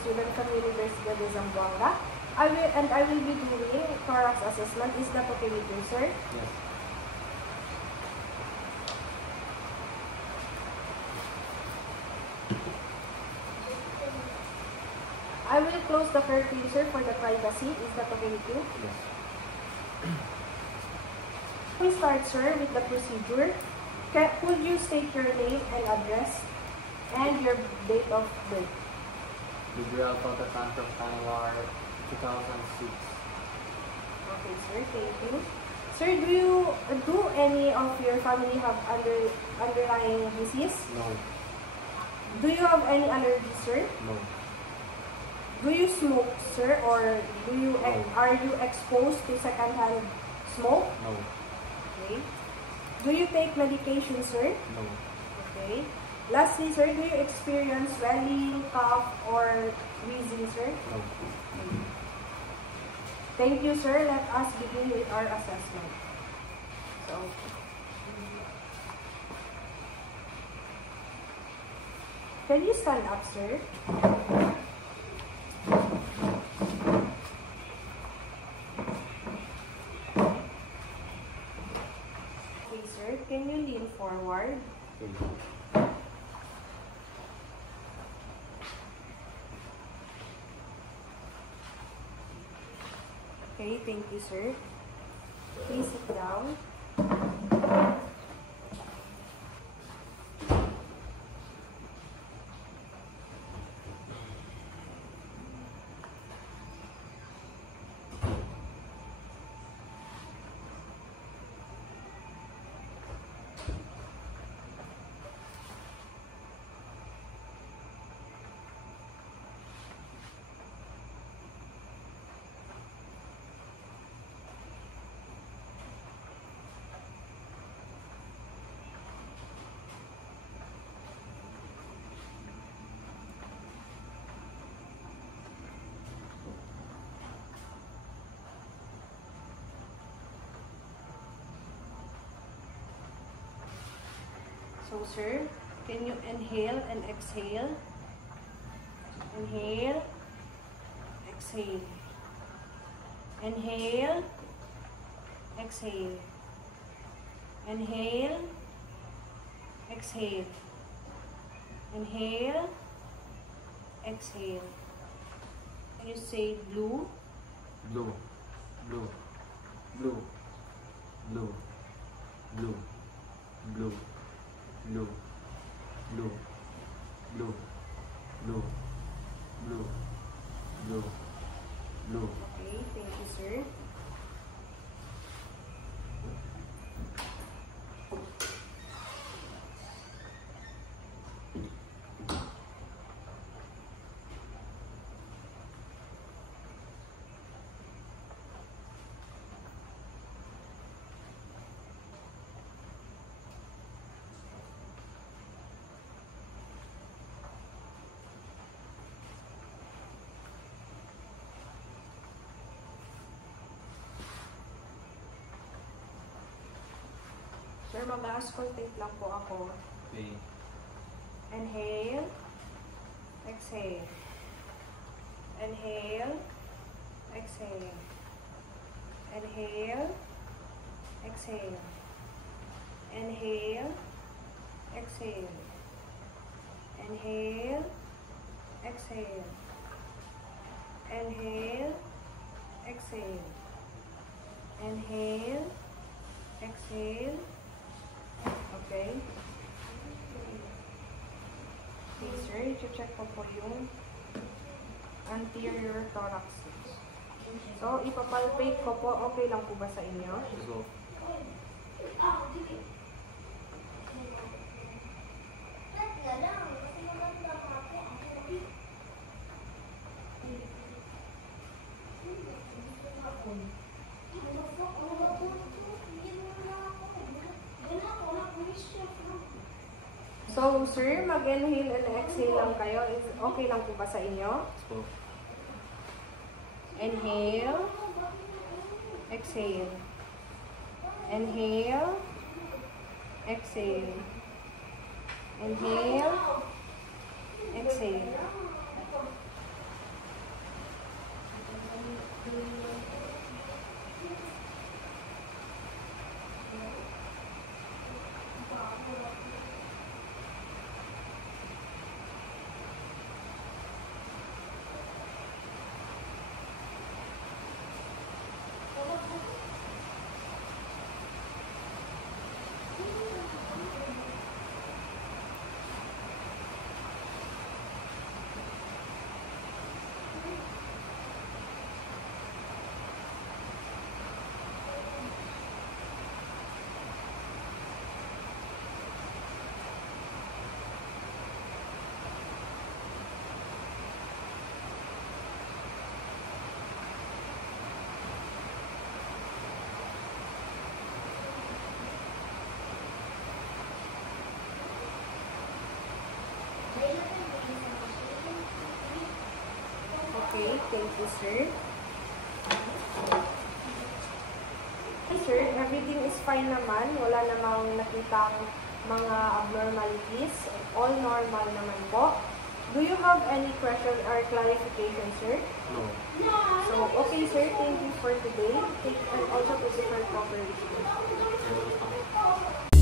student from University of Zamboanga. I will be doing thorax assessment. Is that okay with you, sir? Yes. I will close the curtain, sir, for the privacy. Is that okay with you? Yes. We start, sir, with the procedure. Could you state your name and address and your date of birth? Gabriel Contatan from Tanwar, 2006. Okay, sir. Thank you. Sir, do any of your family have underlying disease? No. Do you have any allergies, sir? No. Do you smoke, sir, or are you exposed to secondhand smoke? No. Okay. Do you take medication, sir? No. Okay. Lastly, sir, do you experience swelling, cough, or wheezing, sir? No. Thank you, sir. Let us begin with our assessment. So, can you stand up, sir? Okay, sir. Can you lean forward? Okay. Okay, thank you, sir. Please sit down. So, sir, can you inhale and exhale? Inhale, exhale. Inhale, exhale. Inhale, exhale. Inhale, exhale. Can you say blue? Blue. Blue. Blue. Blue. Blue. Blue. Blue. Blue. Blue. Blue. Blue. Blue. Blue. Okay, thank you, sir. Sir, mag-auscultate lang po ako. Okay. Inhale, exhale. Inhale, exhale. Inhale, exhale. Inhale, exhale. Inhale, exhale. Inhale, exhale. Inhale, exhale. Okay. Okay, sir. I-check ko po yung anterior thorax. So, ipapalpate ko po. Okay lang po ba sa inyo? So, So, sir, mag-inhale and exhale lang kayo. Is okay lang po ba sa inyo? so, Inhale, exhale. Inhale, exhale. Inhale, exhale. Okay, thank you, sir. Okay, sir, everything is fine naman. Wala namang nakitang mga abnormalities. All normal naman po. Do you have any question or clarification, sir? No. So, okay, sir. Thank you for today. And also to for cooperation. Welcome.